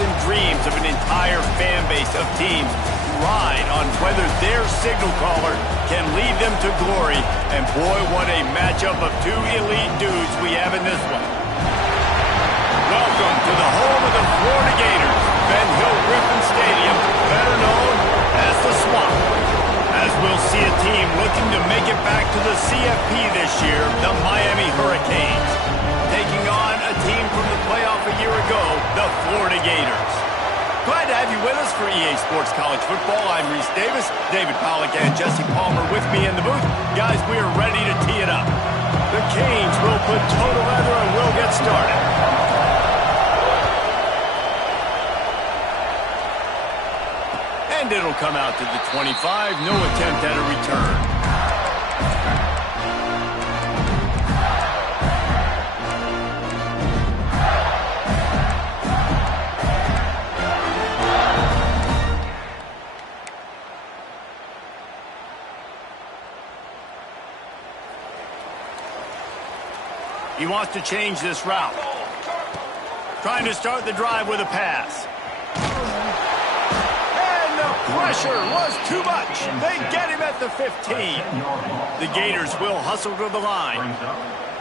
and dreams of an entire fan base of teams ride on whether their signal caller can lead them to glory. And boy, what a matchup of two elite dudes we have in this one. Welcome to the home of the Florida Gators, Ben Hill Griffin Stadium, better known as the Swamp. As we'll see a team looking to make it back to the CFP this year, the Miami Hurricanes, taking on a team from the playoff a year ago, the Florida Gators. Glad to have you with us for EA Sports College Football. I'm Reese Davis, David Pollack, and Jesse Palmer with me in the booth. Guys, we are ready to tee it up. The Canes will put toe to leather and we'll get started. And it'll come out to the 25. No attempt at a return. He wants to change this route. Trying to start the drive with a pass. And the pressure was too much. They get him at the 15. The Gators will hustle to the line.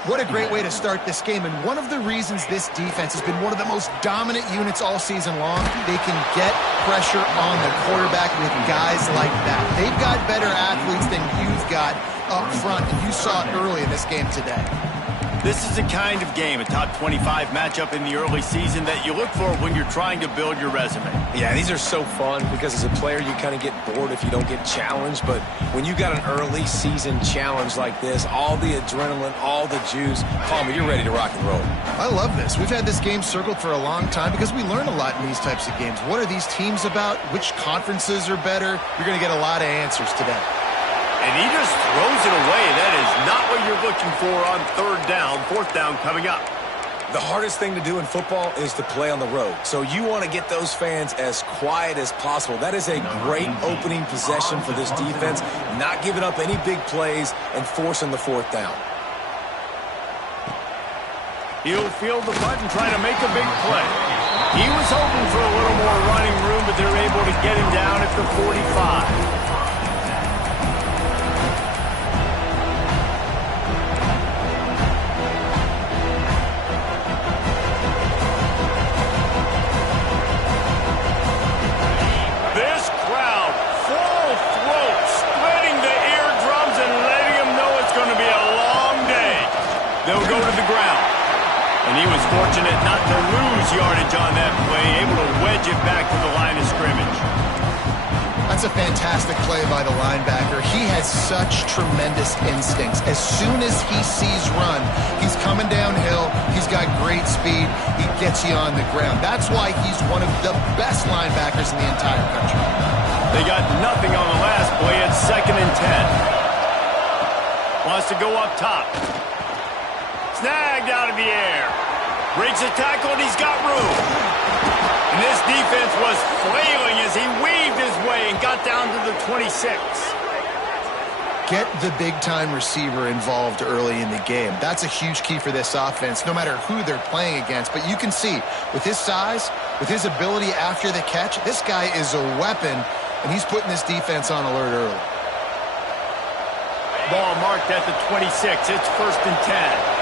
What a great way to start this game, and one of the reasons this defense has been one of the most dominant units all season long, they can get pressure on the quarterback with guys like that. They've got better athletes than you've got up front, and you saw it early in this game today. This is the kind of game, a top 25 matchup in the early season, that you look for when you're trying to build your resume. Yeah, these are so fun because as a player you kind of get bored if you don't get challenged, but when you got an early season challenge like this, all the adrenaline, all the juice, Palmer, you're ready to rock and roll. I love this. We've had this game circled for a long time because we learn a lot in these types of games. What are these teams about? Which conferences are better? You're going to get a lot of answers today. And he just throws it away. That is not what you're looking for on third down, fourth down coming up. The hardest thing to do in football is to play on the road. So you want to get those fans as quiet as possible. That is a great opening possession for this defense, not giving up any big plays and forcing the fourth down. He'll field the punt and try to make a big play. He was hoping for a little more running room, but they're able to get him down at the 45. They'll go to the ground. And he was fortunate not to lose yardage on that play, able to wedge it back to the line of scrimmage. That's a fantastic play by the linebacker. He has such tremendous instincts. As soon as he sees run, he's coming downhill. He's got great speed. He gets you on the ground. That's why he's one of the best linebackers in the entire country. They got nothing on the last play. It's 2nd and 10. Wants to go up top. Snagged out of the air. Breaks a tackle, and he's got room. And this defense was flailing as he weaved his way and got down to the 26. Get the big-time receiver involved early in the game. That's a huge key for this offense, no matter who they're playing against. But you can see, with his size, with his ability after the catch, this guy is a weapon, and he's putting this defense on alert early. Ball marked at the 26. It's 1st and 10.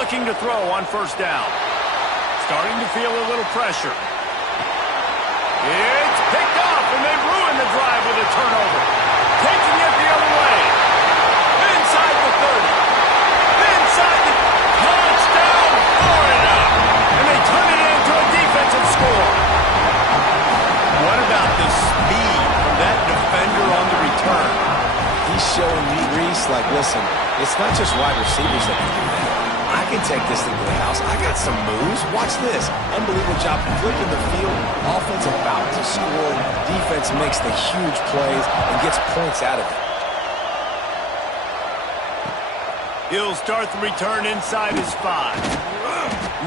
Looking to throw on 1st down. Starting to feel a little pressure. It's picked off, and they ruin the drive with a turnover. Taking it the other way. Inside the 30. Inside the touchdown, Florida. And they turn it into a defensive score. What about the speed from that defender on the return? He's showing me, Reese, like, listen, it's not just wide receivers that can do that. I can take this thing to the house. I got some moves. Watch this. Unbelievable job flipping the field. Offense about to score. Defense makes the huge plays and gets points out of it. He'll start the return inside his 5.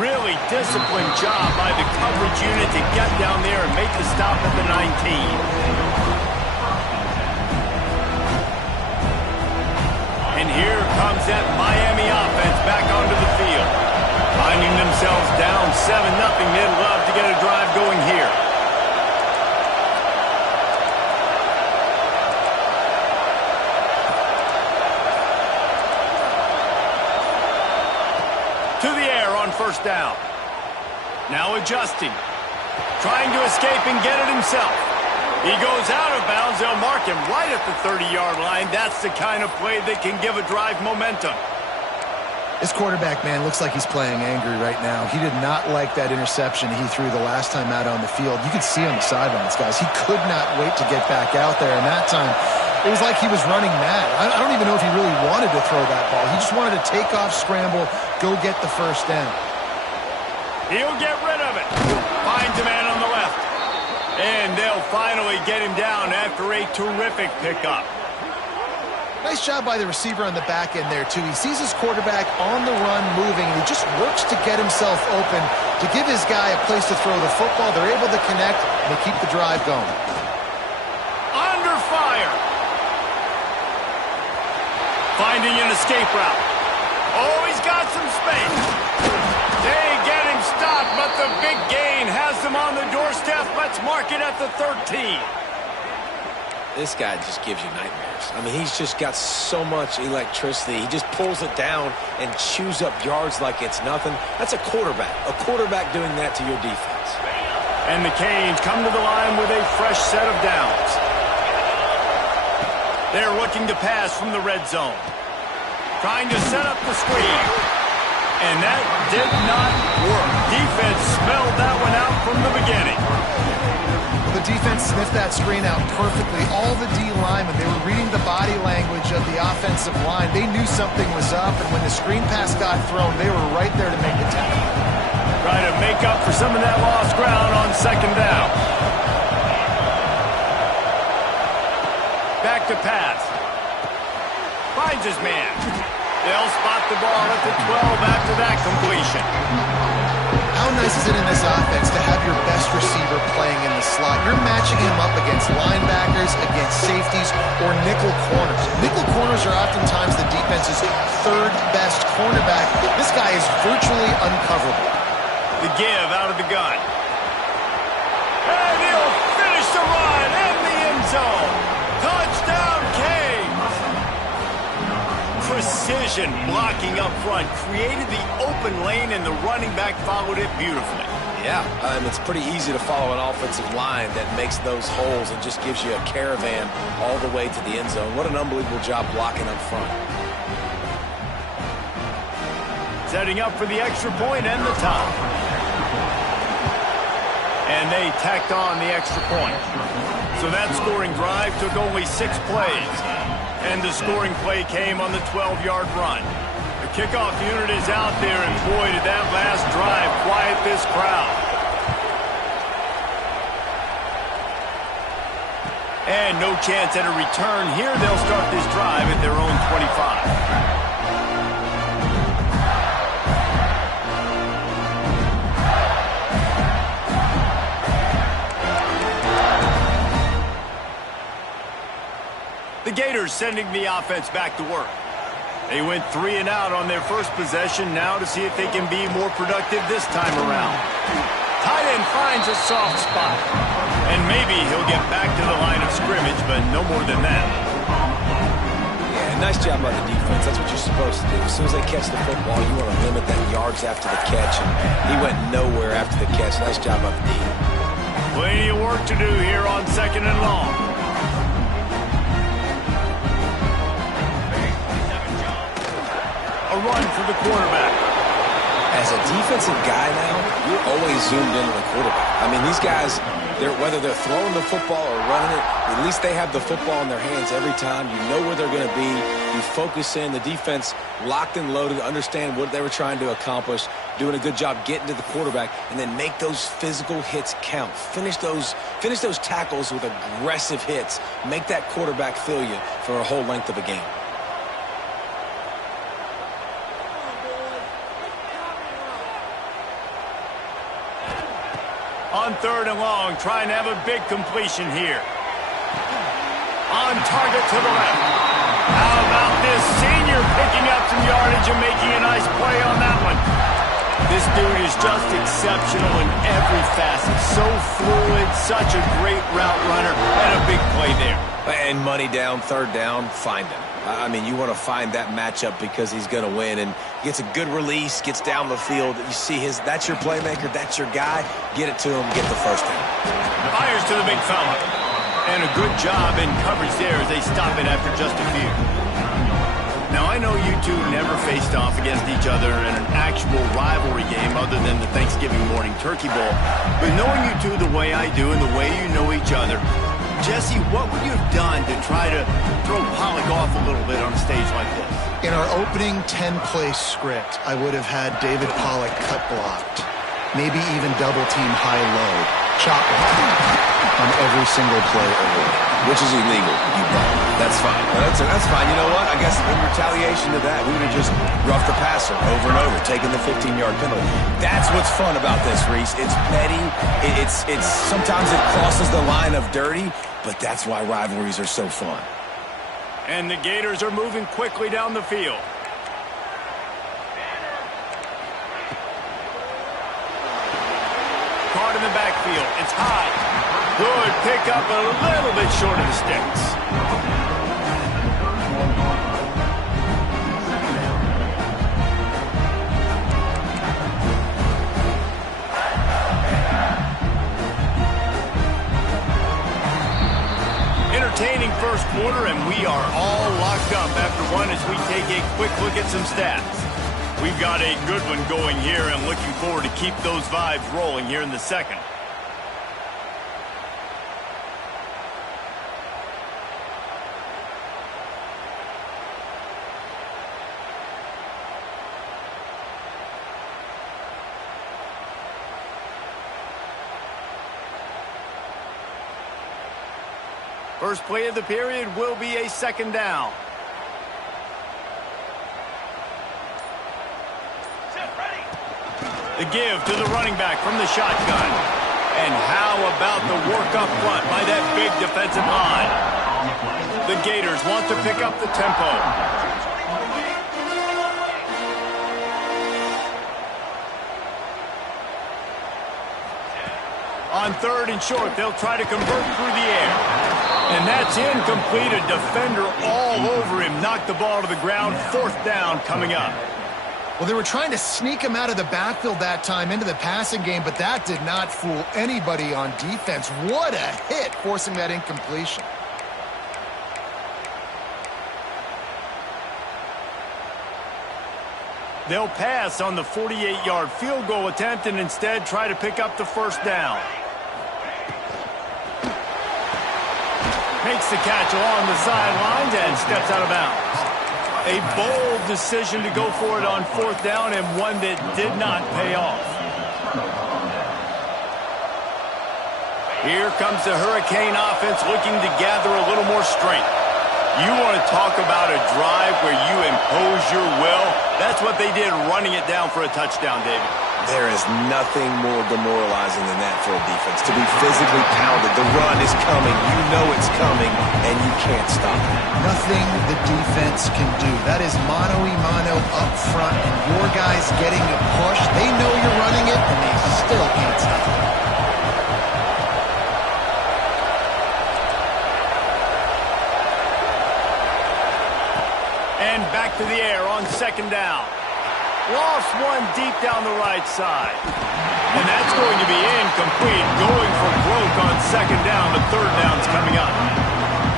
Really disciplined job by the coverage unit to get down there and make the stop at the 19. And And here comes that Miami offense back onto the field. Finding themselves down 7-0, they'd love to get a drive going here. To the air on first down. Now adjusting. Trying to escape and get it himself. He goes out of bounds. They'll mark him right at the 30-yard line. That's the kind of play that can give a drive momentum. This quarterback, man, looks like he's playing angry right now. He did not like that interception he threw the last time out on the field. You could see on the sidelines, guys. He could not wait to get back out there, and that time it was like he was running mad. I don't even know if he really wanted to throw that ball. He just wanted to take off, scramble, go get the first down. He'll get rid of it. Finds a man on the left. And they'll finally get him down after a terrific pickup. Nice job by the receiver on the back end there, too. He sees his quarterback on the run moving, and he just works to get himself open to give his guy a place to throw the football. They're able to connect, and they keep the drive going. Under fire. Finding an escape route. Oh, he's got some space. They get him stopped, but the big gain has them on the doorstep. Let's mark it at the 13. This guy just gives you nightmares. I mean, he's just got so much electricity. He just pulls it down and chews up yards like it's nothing. That's a quarterback. A quarterback doing that to your defense. And the Canes come to the line with a fresh set of downs. They're looking to pass from the red zone. Trying to set up the screen. And that did not work. Defense smelled that one out from the beginning. The defense sniffed that screen out perfectly. All the D linemen, they were reading the body language of the offensive line. They knew something was up, and when the screen pass got thrown, they were right there to make the tackle. Try to make up for some of that lost ground on second down. Back to pass. Finds his man. They'll spot the ball at the 12 after that completion. How nice is it in this offense to have your best receiver playing in the slot? You're matching him up against linebackers, against safeties, or nickel corners. Nickel corners are oftentimes the defense's third best cornerback. This guy is virtually uncoverable. The give out of the gun. And he'll finish the run in the end zone. Touchdown, Canes! Precision blocking up front created the open lane, and the running back followed it beautifully. Yeah, it's pretty easy to follow an offensive line that makes those holes and just gives you a caravan all the way to the end zone. What an unbelievable job blocking up front. Setting up for the extra point and the top. And they tacked on the extra point. So that scoring drive took only 6 plays. And the scoring play came on the 12-yard run. The kickoff unit is out there, and boy, did that last drive quiet this crowd. And no chance at a return here. They'll start this drive at their own 25. The Gators sending the offense back to work. They went 3 and out on their first possession, now to see if they can be more productive this time around. Tight end finds a soft spot. And maybe he'll get back to the line of scrimmage, but no more than that. Yeah, nice job by the defense. That's what you're supposed to do. As soon as they catch the football, you want to limit that yards after the catch. And he went nowhere after the catch. Nice job by the D. Plenty of work to do here on second and long. A run for the quarterback. As a defensive guy now, you're always zoomed in on the quarterback. I mean, these guys, whether they're throwing the football or running it, at least they have the football in their hands every time. You know where they're going to be. You focus in. The defense locked and loaded, understand what they were trying to accomplish, doing a good job getting to the quarterback, and then make those physical hits count. Finish those tackles with aggressive hits. Make that quarterback feel you for a whole length of a game. On third and long, trying to have a big completion here. On target to the left. How about this senior picking up some yardage and making a nice play on that one. This dude is just exceptional in every facet. So fluid, such a great route runner, and a big play there. And money down, third down, find him. I mean, you want to find that matchup because he's going to win, and gets a good release, gets down the field. You see that's your playmaker, that's your guy. Get it to him, get the first down. Fires to the big fella. And a good job in coverage there as they stop it after just a few. Now, I know you two never faced off against each other in an actual rivalry game other than the Thanksgiving morning turkey bowl. But knowing you two the way I do and the way you know each other, Jesse, what would you have done to try to throw Pollock off a little bit on a stage like this? In our opening 10-play script, I would have had David Pollock cut blocked. Maybe even double-team high-low. Chop block on every single play award. Which is illegal, you bum. That's fine. That's fine. You know what? I guess in retaliation to that, we would have just roughed the passer over and over, taking the 15-yard penalty. That's what's fun about this, Reese. It's petty. It's sometimes it crosses the line of dirty, but that's why rivalries are so fun. And the Gators are moving quickly down the field. Caught in the backfield. It's high. Good pickup, a little bit short of the sticks. Entertaining first quarter, and we are all locked up after one as we take a quick look at some stats. We've got a good one going here, and looking forward to keep those vibes rolling here in the second. First play of the period will be a second down. The give to the running back from the shotgun. And how about the work up front by that big defensive line? The Gators want to pick up the tempo. On third and short, they'll try to convert through the air. And that's incomplete. A defender all over him. Knocked the ball to the ground. Fourth down coming up. Well, they were trying to sneak him out of the backfield that time into the passing game, but that did not fool anybody on defense. What a hit, forcing that incompletion. They'll pass on the 48-yard field goal attempt and instead try to pick up the first down. Makes the catch along the sidelines and steps out of bounds. A bold decision to go for it on fourth down, and one that did not pay off. Here comes the Hurricane offense looking to gather a little more strength. You want to talk about a drive where you impose your will? That's what they did, running it down for a touchdown, David. There is nothing more demoralizing than that for a defense. To be physically pounded, the run is coming, you know it's coming, and you can't stop it. Nothing the defense can do. That is mano-a-mano up front, and your guys getting a push. They know you're running it, and they still can't stop it. And back to the air on second down. Lost one deep down the right side. And that's going to be incomplete. Going for broke on second down. The third down's coming up.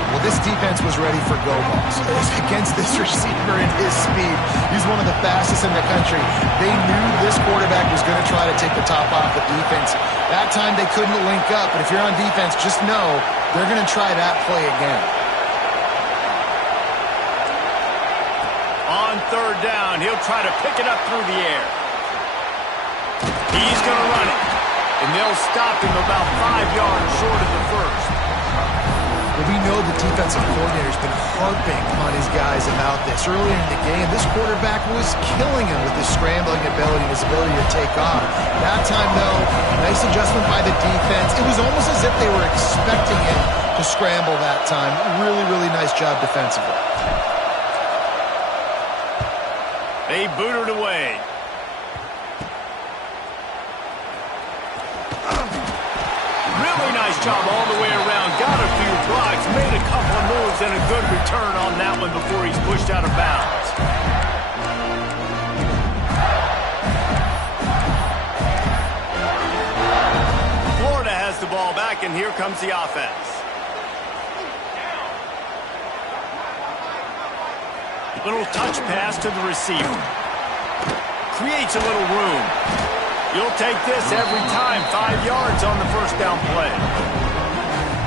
Well, this defense was ready for go balls. Against this receiver and his speed, he's one of the fastest in the country. They knew this quarterback was going to try to take the top off the defense. That time they couldn't link up. But if you're on defense, just know they're going to try that play again. On third down, he'll try to pick it up through the air. He's going to run it. And they'll stop him about 5 yards short of the first. Well, we know the defensive coordinator's been harping on his guys about this. Earlier in the game, this quarterback was killing him with his scrambling ability and his ability to take off. That time, though, nice adjustment by the defense. It was almost as if they were expecting him to scramble that time. Really, really nice job defensively. They booted away. Really nice job all the way around. Got a few blocks, made a couple of moves, and a good return on that one before he's pushed out of bounds. Florida has the ball back, and here comes the offense. Little touch pass to the receiver. Creates a little room. You'll take this every time. 5 yards on the first down play.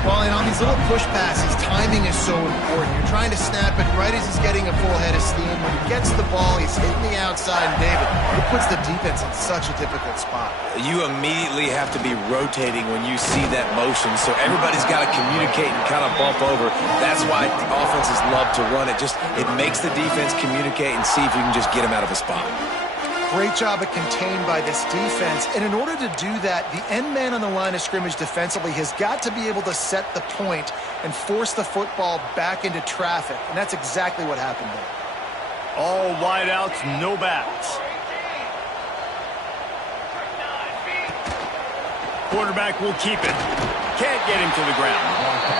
Well, and on these little push passes, timing is so important. You're trying to snap it right as he's getting a full head of steam. When he gets the ball, he's hitting the outside, and David, it puts the defense in such a difficult spot. You immediately have to be rotating when you see that motion, so everybody's got to communicate and kind of bump over. That's why the offenses love to run it. It makes the defense communicate and see if you can just get him out of a spot. Great job of contained by this defense. And in order to do that, the end man on the line of scrimmage defensively has got to be able to set the point and force the football back into traffic. And that's exactly what happened there. All wideouts, no backs. Quarterback will keep it. Can't get him to the ground.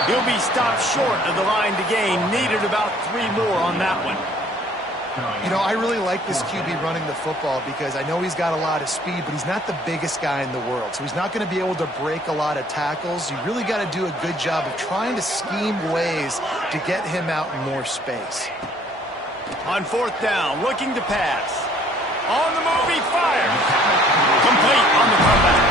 He'll be stopped short of the line to gain. Needed about 3 more on that one. You know, I really like this QB running the football because I know he's got a lot of speed, but he's not the biggest guy in the world. So he's not going to be able to break a lot of tackles. You really got to do a good job of trying to scheme ways to get him out in more space. On 4th down, looking to pass. On the move, he fired. Complete on the comeback.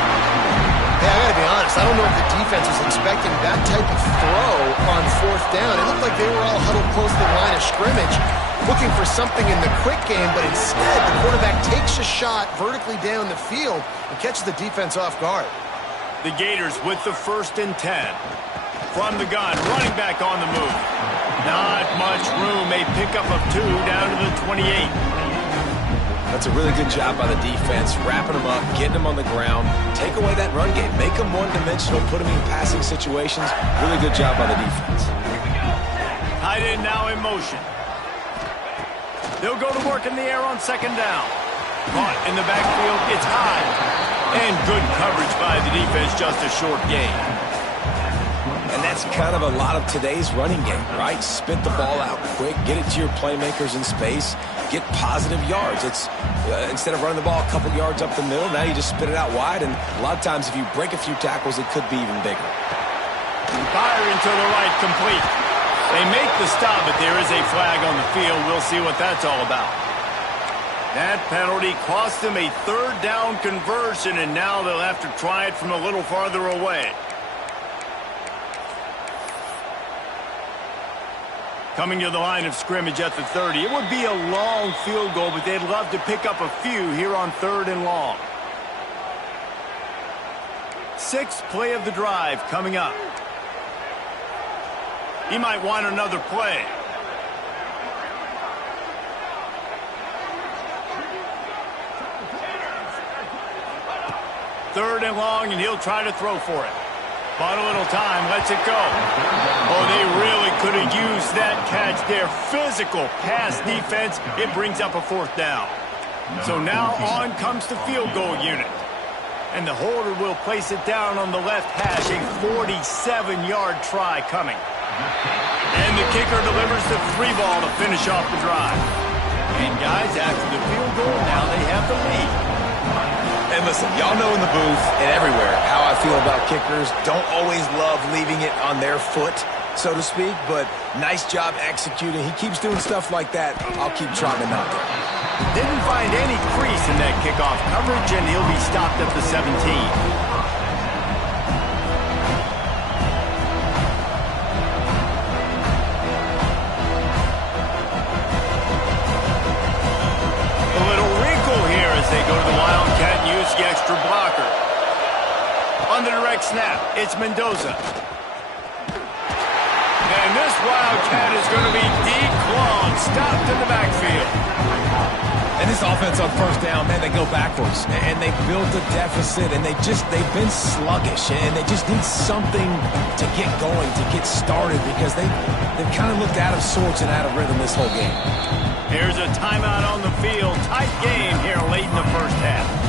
Hey, I got to be honest. I don't know if the defense was expecting that type of throw on 4th down. It looked like they were all huddled close to the line of scrimmage, looking for something in the quick game, but instead the quarterback takes a shot vertically down the field and catches the defense off guard. The Gators with the 1st and 10. From the gun, running back on the move. Not much room, a pickup of 2 down to the 28. That's a really good job by the defense, wrapping them up, getting them on the ground, take away that run game, make them one-dimensional, put them in passing situations. Really good job by the defense. Tight end now in motion. They'll go to work in the air on 2nd down. Caught in the backfield, it's high. And good coverage by the defense, just a short gain. And that's kind of a lot of today's running game, right? Spit the ball out quick, get it to your playmakers in space, get positive yards. It's instead of running the ball a couple yards up the middle, now you just spit it out wide, and a lot of times if you break a few tackles, it could be even bigger. Fire into the right, complete. They make the stop, but there is a flag on the field. We'll see what that's all about. That penalty cost them a 3rd down conversion, and now they'll have to try it from a little farther away. Coming to the line of scrimmage at the 30. It would be a long field goal, but they'd love to pick up a few here on 3rd and long. 6th play of the drive coming up. He might want another play. Third and long, and he'll try to throw for it. Bought a little time, lets it go. Oh, they really could have used that catch there. Physical pass defense. It brings up a 4th down. So now on comes the field goal unit. And the holder will place it down on the left hash. A 47-yard try coming. And the kicker delivers the 3 ball to finish off the drive. And guys, after the field goal, now they have the lead. And listen, y'all know in the booth and everywhere how I feel about kickers. Don't always love leaving it on their foot, so to speak, but nice job executing. He keeps doing stuff like that. I'll keep trying to knock it. Didn't find any crease in that kickoff coverage, and he'll be stopped at the 17. They go to the Wildcat and use the extra blocker. On the direct snap, it's Mendoza. And this Wildcat is going to be declawed, stopped in the backfield. And this offense on 1st down, man, they go backwards. And they built a deficit, and they've been sluggish. And they just need something to get going, to get started, because they've kind of looked out of sorts and out of rhythm this whole game. Here's a timeout on the field. Tight game here late in the first half.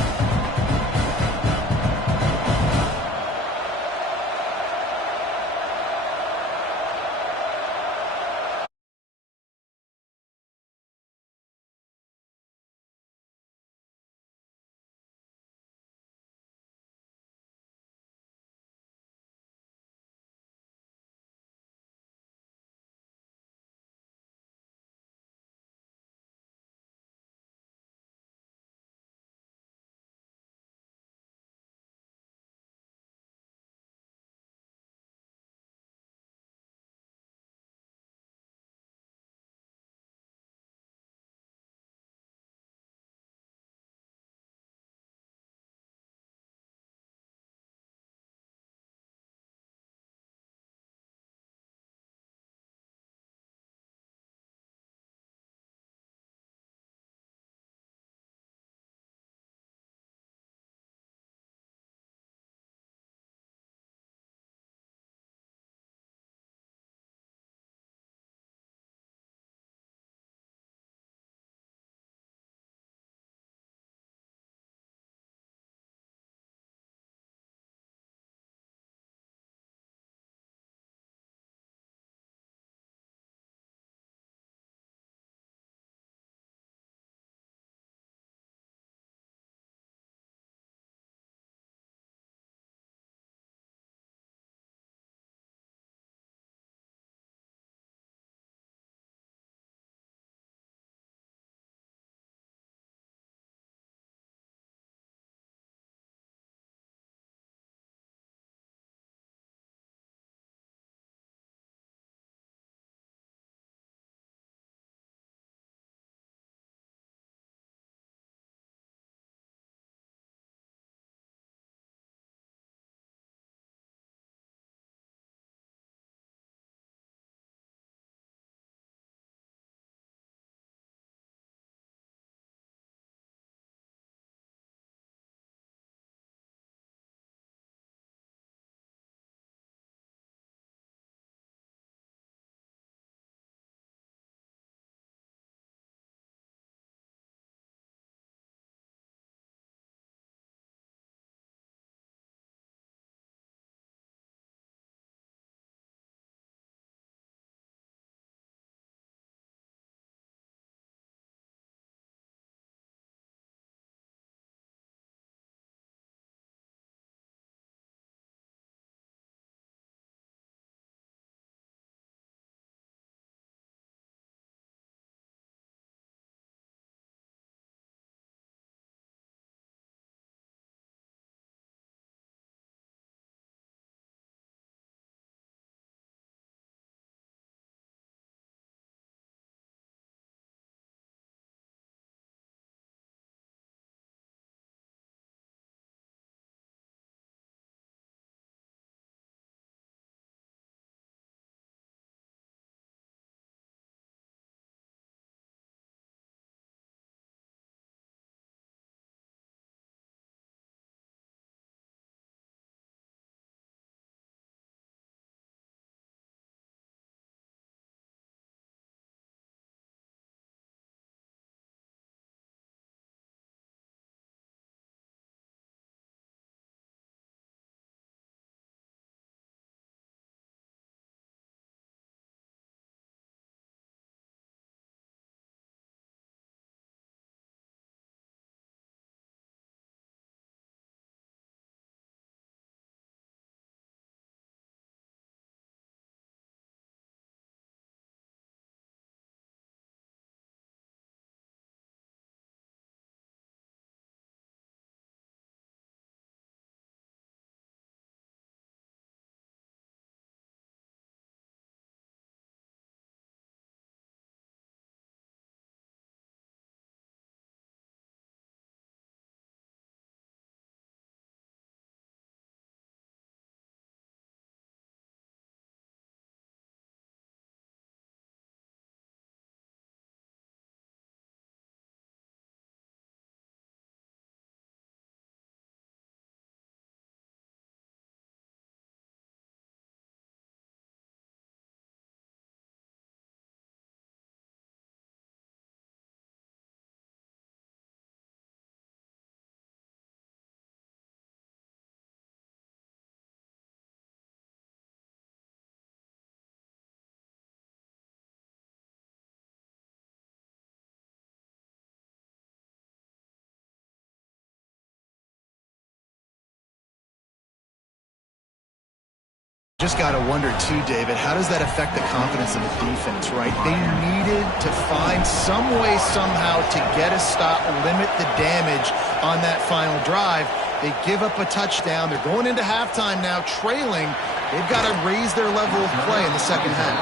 Just got to wonder, too, David, how does that affect the confidence of the defense, right? They needed to find some way, somehow, to get a stop, limit the damage on that final drive. They give up a touchdown. They're going into halftime now, trailing. They've got to raise their level of play in the second half.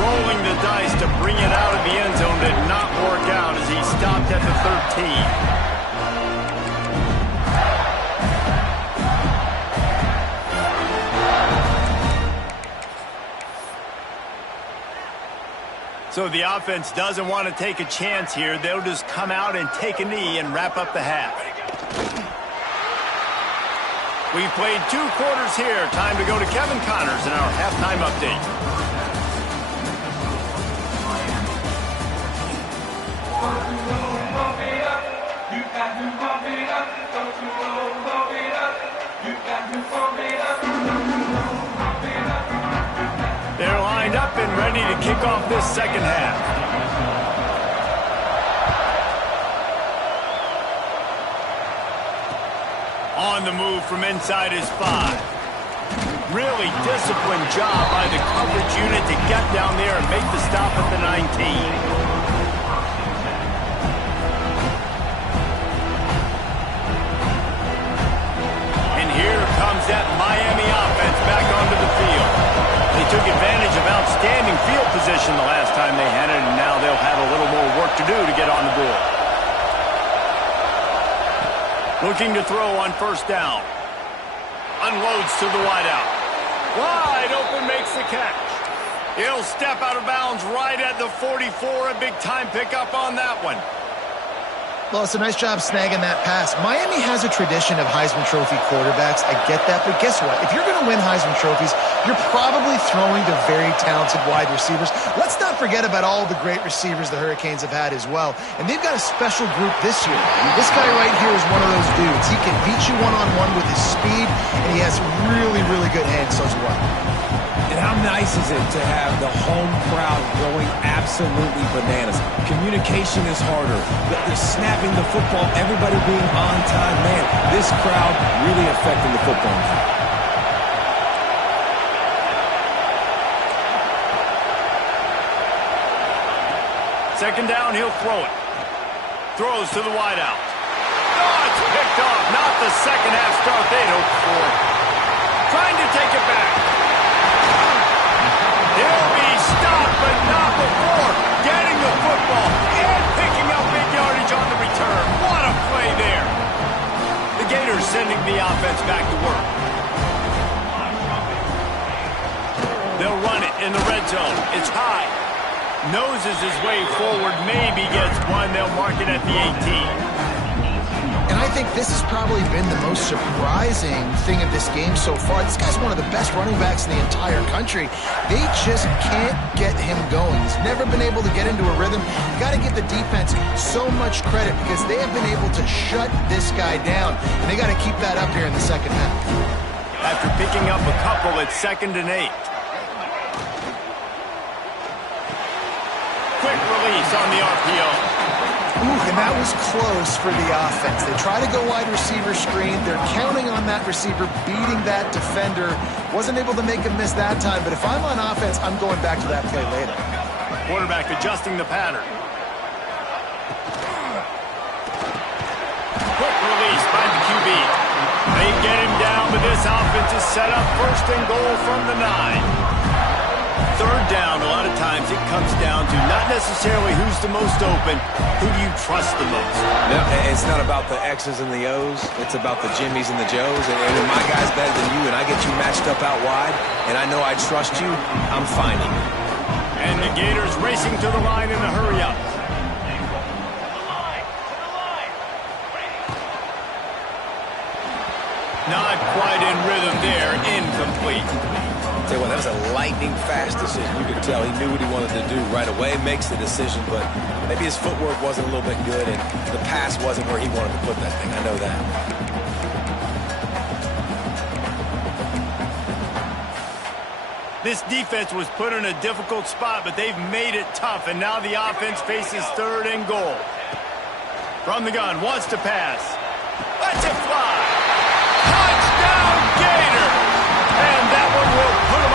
Rolling the dice to bring it out of the end zone did not work out as he stopped at the 13. So the offense doesn't want to take a chance here. They'll just come out and take a knee and wrap up the half. We've played 2 quarters here. Time to go to Kevin Connors in our halftime update. They're lined up and ready to kick off this second half. On the move from inside his 5. Really disciplined job by the coverage unit to get down there and make the stop at the 19. Here comes that Miami offense back onto the field. They took advantage of outstanding field position the last time they had it, and now they'll have a little more work to do to get on the board. Looking to throw on first down. Unloads to the wideout. Wide open, makes the catch. He'll step out of bounds right at the 44. A big time pickup on that one. Well, it's a nice job snagging that pass. Miami has a tradition of Heisman Trophy quarterbacks. I get that, but guess what? If you're going to win Heisman Trophies, you're probably throwing to very talented wide receivers. Let's not forget about all the great receivers the Hurricanes have had as well. And they've got a special group this year. This guy right here is one of those dudes. He can beat you one-on-one with his speed, and he has really, really good hands as well. And how nice is it to have the home crowd going absolutely bananas? Communication is harder. The snapping the football, everybody being on time. Man, this crowd really affecting the football game. Second down, he'll throw it. Throws to the wideout. Oh, it's picked off. Not the second half start they'd hoped for. Trying to take it back. He'll be stopped, but not before getting the football and picking up big yardage on the return. What a play there. The Gators sending the offense back to work. They'll run it in the red zone. It's high. Noses his way forward, maybe gets one. They'll mark it at the 18. And I think this has probably been the most surprising thing of this game so far. This guy's one of the best running backs in the entire country. They just can't get him going. He's never been able to get into a rhythm. You got to give the defense so much credit because they have been able to shut this guy down. And they got to keep that up here in the second half. After picking up a couple, it's 2nd and 8. Quick release on the RPO. Ooh, and that was close for the offense. They try to go wide receiver screen. They're counting on that receiver beating that defender. Wasn't able to make him miss that time, but if I'm on offense, I'm going back to that play later. Quarterback adjusting the pattern. Quick release by the QB. They get him down, but this offense is set up 1st and goal from the 9. Third down, a lot of times it comes down to not necessarily who's the most open, who do you trust the most? No, it's not about the X's and the O's. It's about the Jimmies and the Joes. And when my guy's better than you and I get you matched up out wide and I know I trust you, I'm finding you. And the Gators racing to the line in a hurry up. Not quite in rhythm there, incomplete. Tell you what, that was a lightning-fast decision. You could tell he knew what he wanted to do right away, makes the decision, but maybe his footwork wasn't a little bit good, and the pass wasn't where he wanted to put that thing. I know that. This defense was put in a difficult spot, but they've made it tough, and now the offense faces 3rd and goal. From the gun, wants to pass. Lets it fly. Touchdown, Gator! And that one will put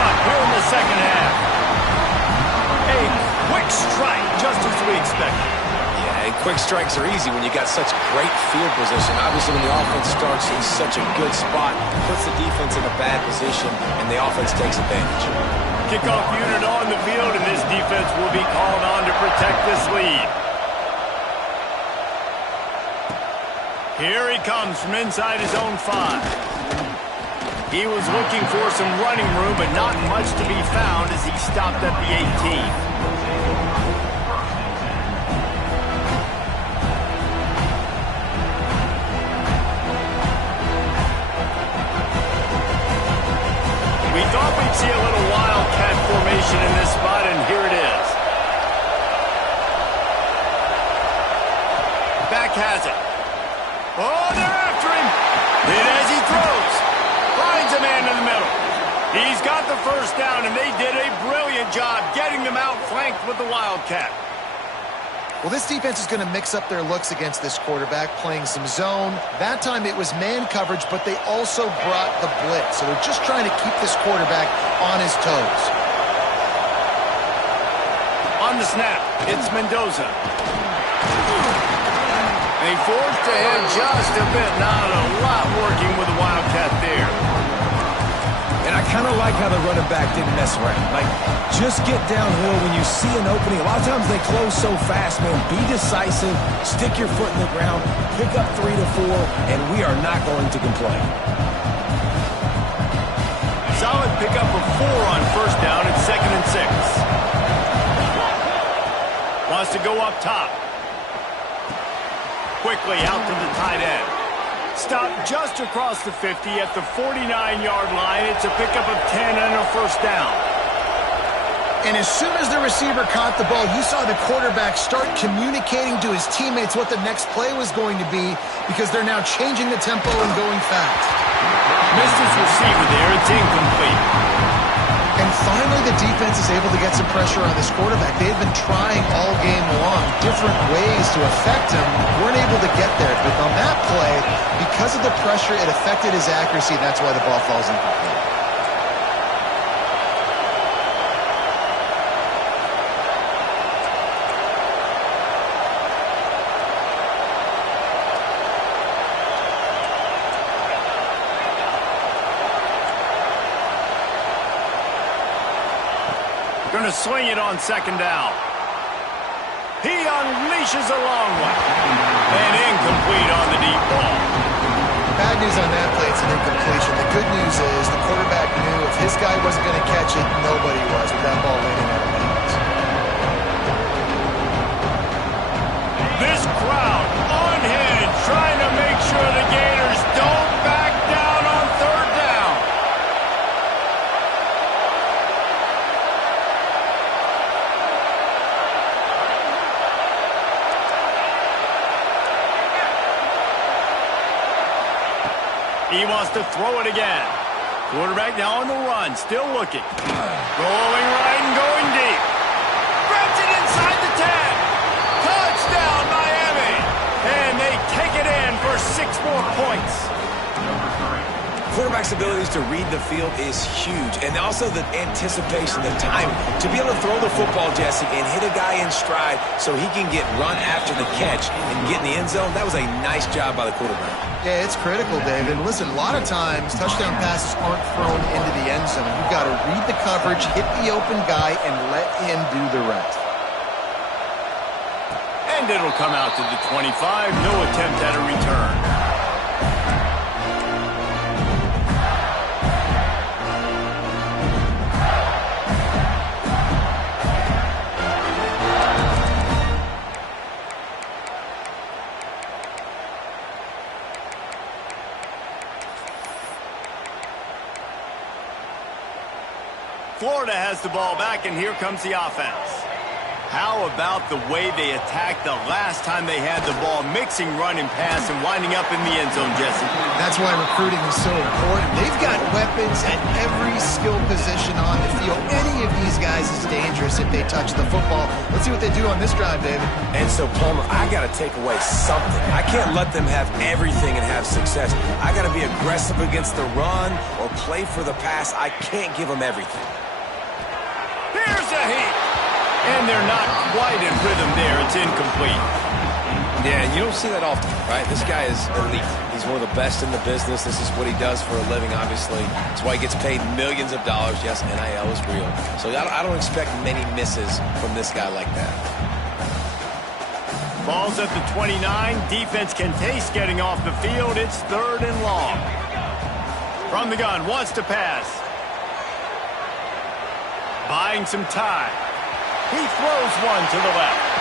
strike, just as we expected. Yeah, and quick strikes are easy when you got such great field position. Obviously, when the offense starts in such a good spot, puts the defense in a bad position, and the offense takes advantage. Kickoff unit on the field, and this defense will be called on to protect this lead. Here he comes from inside his own 5. He was looking for some running room, but not much to be found as he stopped at the 18. We thought we'd see a little wildcat formation in this spot, and here it is. Back has it. Oh, they're after him. Hit as he throws. Finds a man in the middle. He's got the first down, and they did a brilliant job getting them out flanked with the wildcat. Well, this defense is going to mix up their looks against this quarterback, playing some zone. That time it was man coverage, but they also brought the blitz. So they're just trying to keep this quarterback on his toes. On the snap, it's Mendoza. And he forced ahead just a bit. Not a lot working with the wildcat there. And I kind of like how the running back didn't mess around. Like, just get downhill when you see an opening. A lot of times they close so fast, man. Be decisive, stick your foot in the ground, pick up 3 to 4, and we are not going to complain. Solid pickup of 4 on first down. It's 2nd and 6. Wants to go up top. Quickly out to the tight end. Stopped just across the 50 at the 49-yard line. It's a pickup of 10 and a first down. And as soon as the receiver caught the ball, you saw the quarterback start communicating to his teammates what the next play was going to be, because they're now changing the tempo and going fast. Missed his receiver there. It's incomplete. And finally, the defense is able to get some pressure on this quarterback. They've been trying all game long different ways to affect him. Weren't able to get there. But on that play, because of the pressure, it affected his accuracy. That's why the ball falls incomplete. Going to swing it on 2nd down. He unleashes a long one. And incomplete on the deep ball. Bad news on that play, it's an incompletion. The good news is the quarterback knew if his guy wasn't going to catch it, nobody was with that ball landing out of bounds. This crowd unhinged, trying to make sure the Gators don't back down on 3rd down. He wants to throw it again. Quarterback now on the run, still looking. Going right and going deep. Grabs it inside the 10. Touchdown, Miami. And they take it in for 6 more points. Quarterback's abilities to read the field is huge, and also the anticipation, the timing. To be able to throw the football, Jesse, and hit a guy in stride so he can get run after the catch and get in the end zone, that was a nice job by the quarterback. Yeah, it's critical, David. Listen, a lot of times touchdown passes aren't thrown into the end zone. You've got to read the coverage, hit the open guy, and let him do the rest. And it'll come out to the 25. No attempt at a return. Florida has the ball back, and here comes the offense. How about the way they attacked the last time they had the ball, mixing run and pass and winding up in the end zone, Jesse? That's why recruiting is so important. They've got weapons at every skill position on the field. Any of these guys is dangerous if they touch the football. Let's see what they do on this drive, David. And so, Palmer, I got to take away something. I can't let them have everything and have success. I got to be aggressive against the run or play for the pass. I can't give them everything. Here's a heat. And they're not quite in rhythm there. It's incomplete. Yeah, and you don't see that often, right? This guy is elite. He's one of the best in the business. This is what he does for a living, obviously. That's why he gets paid millions of dollars. Yes, NIL is real. So I don't expect many misses from this guy like that. Ball's at the 29. Defense can taste getting off the field. It's 3rd and long. From the gun, wants to pass. Buying some time. He throws one to the left.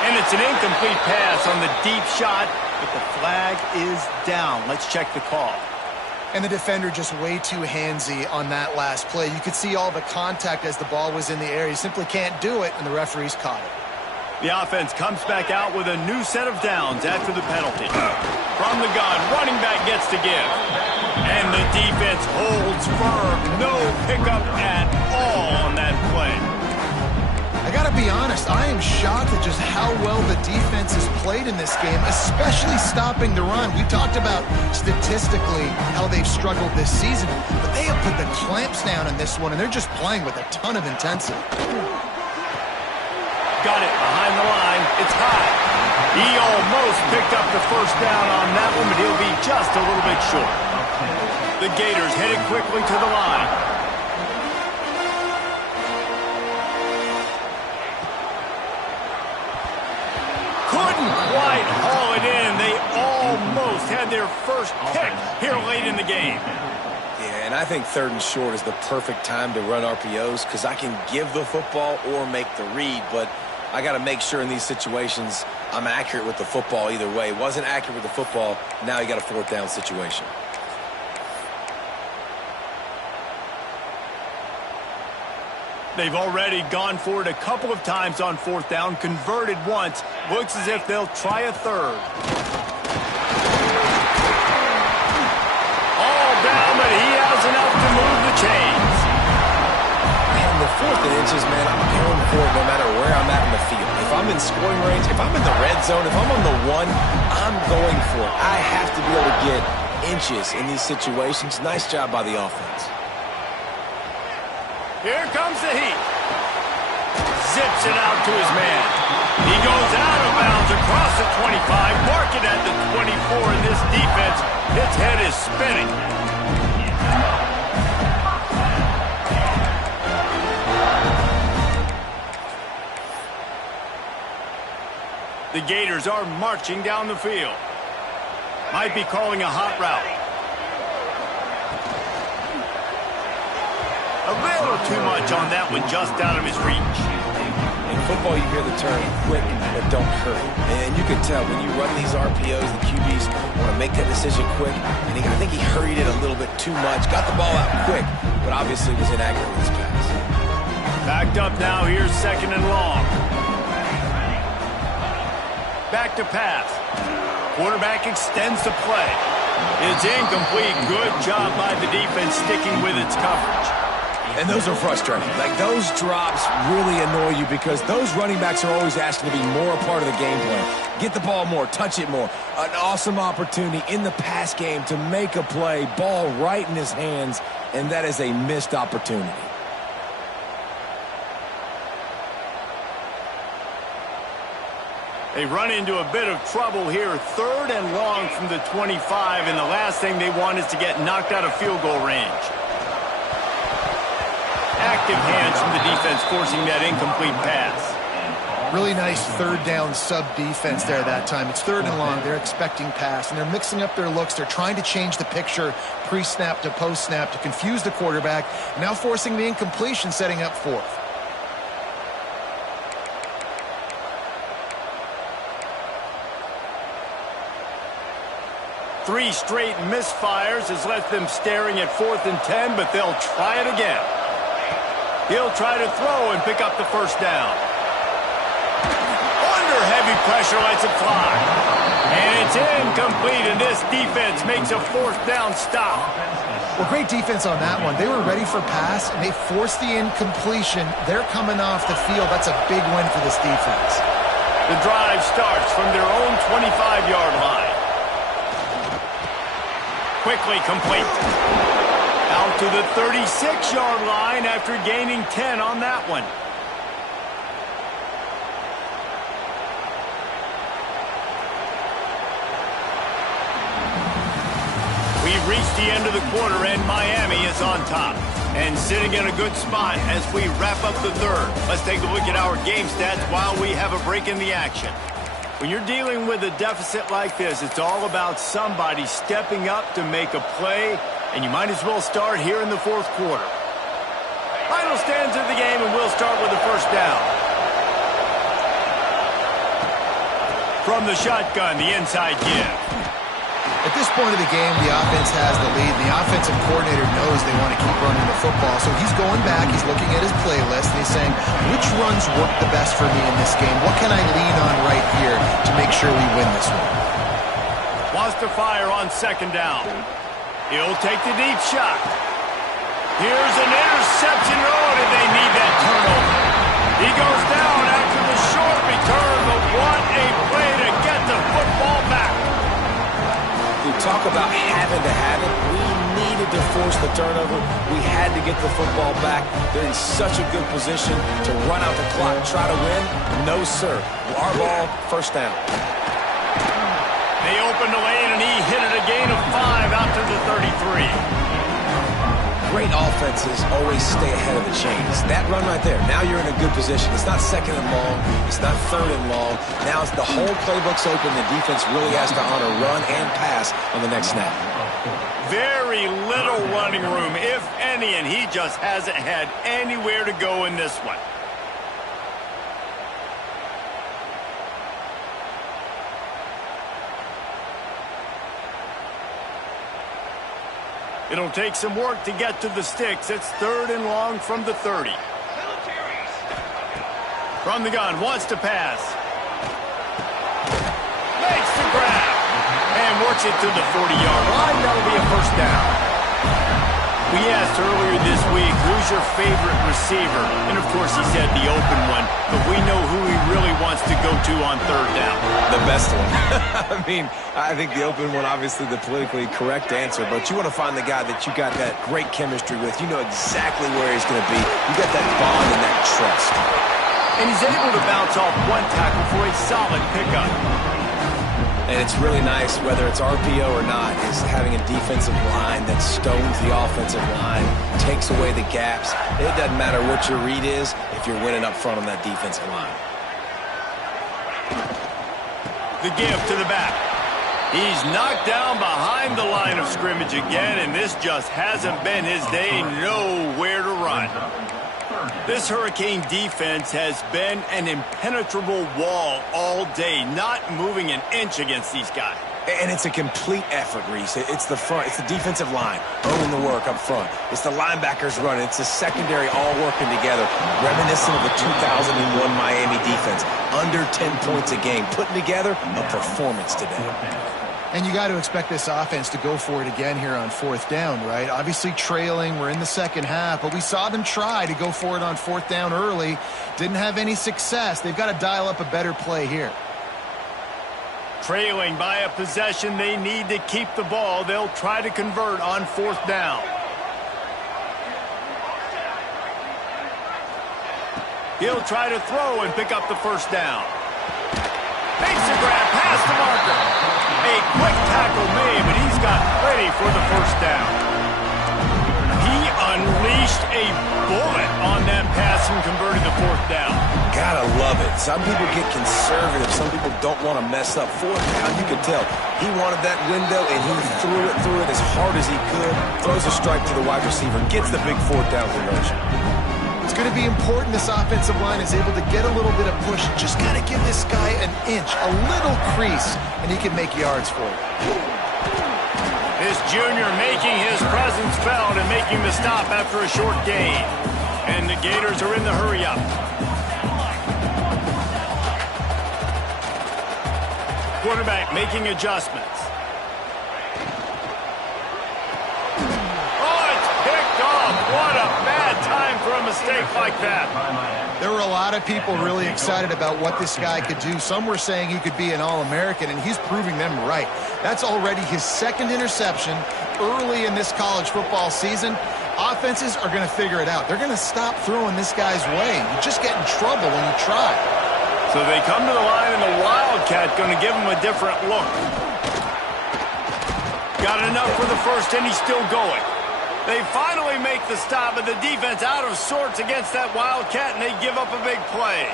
And it's an incomplete pass on the deep shot, but the flag is down. Let's check the call. And the defender just way too handsy on that last play. You could see all the contact as the ball was in the air. He simply can't do it, and the referee's caught it. The offense comes back out with a new set of downs after the penalty. From the gun, running back gets to give. And the defense holds firm. No pickup at all on that play. I gotta be honest, I am shocked at just how well the defense has played in this game, especially stopping the run. We talked about statistically how they've struggled this season, but they have put the clamps down in this one, and they're just playing with a ton of intensity. Got it behind the line. It's high. He almost picked up the first down on that one, but he'll be just a little bit short. The Gators headed quickly to the line. Couldn't quite haul it in. They almost had their first pick here late in the game. Yeah, and I think 3rd and short is the perfect time to run RPOs because I can give the football or make the read, but I got to make sure in these situations I'm accurate with the football either way. Wasn't accurate with the football, now you got a 4th down situation. They've already gone for it a couple of times on 4th down, converted once. Looks as if they'll try a 3rd. All down, but he has enough to move the chains. Man, the 4th and inches, man, I'm going for it no matter where I'm at in the field. If I'm in scoring range, if I'm in the red zone, if I'm on the 1, I'm going for it. I have to be able to get inches in these situations. Nice job by the offense. Here comes the heat. Zips it out to his man. He goes out of bounds across the 25, mark it at the 24, and this defense, its head is spinning. The Gators are marching down the field. Might be calling a hot route. A little too much on that one, just out of his reach. In football, you hear the term quick, but don't hurry. And you can tell when you run these RPOs, the QBs want to make that decision quick. And I think he hurried it a little bit too much. Got the ball out quick, but obviously was inaccurate with his pass. Backed up now, here's 2nd and long. Back to pass. Quarterback extends the play. It's incomplete. Good job by the defense sticking with its coverage. And those are frustrating. Like, those drops really annoy you because those running backs are always asking to be more a part of the game plan. Get the ball more, touch it more. An awesome opportunity in the pass game to make a play, ball right in his hands, and that is a missed opportunity. They run into a bit of trouble here. 3rd and long from the 25, and the last thing they want is to get knocked out of field goal range. Active hands from the defense forcing that incomplete pass. Really nice 3rd down sub-defense there that time. It's 3rd and long. They're expecting pass, and they're mixing up their looks. They're trying to change the picture pre-snap to post-snap to confuse the quarterback, now forcing the incompletion, setting up 4th. Three straight misfires has left them staring at 4th and 10, but they'll try it again. He'll try to throw and pick up the first down. Under heavy pressure, lets it fly. And it's incomplete, and this defense makes a 4th down stop. Well, great defense on that one. They were ready for pass, and they forced the incompletion. They're coming off the field. That's a big win for this defense. The drive starts from their own 25-yard line. Quickly complete. Out to the 36-yard line after gaining 10 on that one. reached the end of the quarter, and Miami is on top. And sitting in a good spot as we wrap up the third. Let's take a look at our game stats while we have a break in the action. When you're dealing with a deficit like this, it's all about somebody stepping up to make a play, and you might as well start here in the fourth quarter. Final stands of the game, and we'll start with the first down. From the shotgun, the inside give. At this point of the game, the offense has the lead. The offensive coordinator knows they want to keep running the football, so he's going back, he's looking at his playlist, and he's saying, which runs work the best for me in this game? What can I lean on right here to make sure we win this one? Wants to fire on second down. He'll take the deep shot. Here's an interception. Oh, did they need that turnover? He goes down after the short return, but what a play to get the football back. We talk about having to have it. We needed to force the turnover. We had to get the football back. They're in such a good position to run out the clock and try to win. No, sir. Our ball, first down. They opened the lane, and he hit it a gain of 5 out to the 33. Great offenses always stay ahead of the chains. That run right there, now you're in a good position. It's not second and long. It's not third and long. Now it's the whole playbook's open. The defense really has to honor run and pass on the next snap. Very little running room, if any, and he just hasn't had anywhere to go in this one. It'll take some work to get to the sticks. It's third and long from the 30. From the gun, wants to pass. Makes the grab. And works it to the 40-yard line. That'll be a first down. We asked earlier this week, who's your favorite receiver? And, of course, he said the open one. But we know who he really wants to go to on third down. The best one. I think the open one, obviously the politically correct answer. But you want to find the guy that you got that great chemistry with. You know exactly where he's going to be. You got that bond and that trust. And he's able to bounce off one tackle for a solid pickup. And it's really nice, whether it's RPO or not, is having a defensive line that stones the offensive line, takes away the gaps. It doesn't matter what your read is if you're winning up front on that defensive line. The give to the back. He's knocked down behind the line of scrimmage again, and this just hasn't been his day. Nowhere to run. This Hurricane defense has been an impenetrable wall all day, not moving an inch against these guys. And it's a complete effort, Reese. It's the front. It's the defensive line owning the work up front. It's the linebackers running. It's the secondary all working together, reminiscent of the 2001 Miami defense. Under 10 points a game, putting together a performance today. And you got to expect this offense to go for it again here on fourth down, right? Obviously trailing, we're in the second half, but we saw them try to go for it on fourth down early. Didn't have any success. They've got to dial up a better play here. Trailing by a possession, they need to keep the ball. They'll try to convert on fourth down. He'll try to throw and pick up the first down. Makes the grab past the marker. A quick tackle made, but he's got plenty for the first down. He unleashed a bullet on that pass and converted the fourth down. Gotta love it. Some people get conservative. Some people don't want to mess up. Fourth down, you could tell. He wanted that window, and he threw it as hard as he could. Throws a strike to the wide receiver. Gets the big fourth down conversion. It's going to be important this offensive line is able to get a little bit of push. Just got to give this guy an inch, a little crease, and he can make yards for it. This junior making his presence felt and making the stop after a short gain. And the Gators are in the hurry-up. Quarterback making adjustments. What a bad time for a mistake like that. There were a lot of people really excited about what this guy could do. Some were saying he could be an All-American, and he's proving them right. That's already his second interception early in this college football season. Offenses are going to figure it out. They're going to stop throwing this guy's way. You just get in trouble when you try. So they come to the line, and the Wildcat going to give him a different look. Got enough for the first, and he's still going. They finally make the stop, but the defense out of sorts against that Wildcat, and they give up a big play.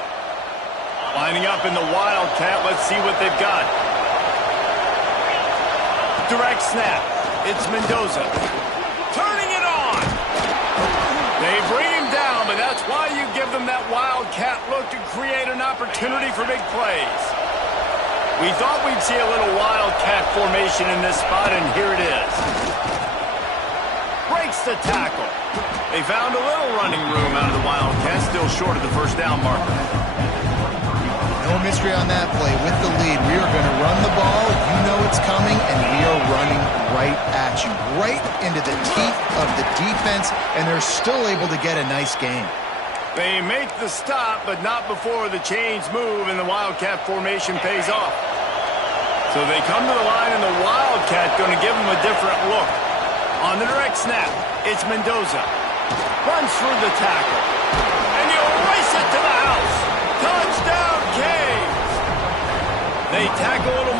Lining up in the Wildcat, let's see what they've got. Direct snap. It's Mendoza. Turning it on. They bring him down, but that's why you give them that Wildcat look to create an opportunity for big plays. We thought we'd see a little Wildcat formation in this spot, and here it is. Breaks the tackle. They found a little running room out of the Wildcat, still short of the first down marker. No mystery on that play. With the lead, we are going to run the ball. You know it's coming, and we are running right at you, right into the teeth of the defense, and they're still able to get a nice gain. They make the stop, but not before the chains move and the Wildcat formation pays off. So they come to the line, and the Wildcat going to give them a different look. On the direct snap, it's Mendoza. Runs through the tackle. And you race it to the house. Touchdown, Canes! They tackle it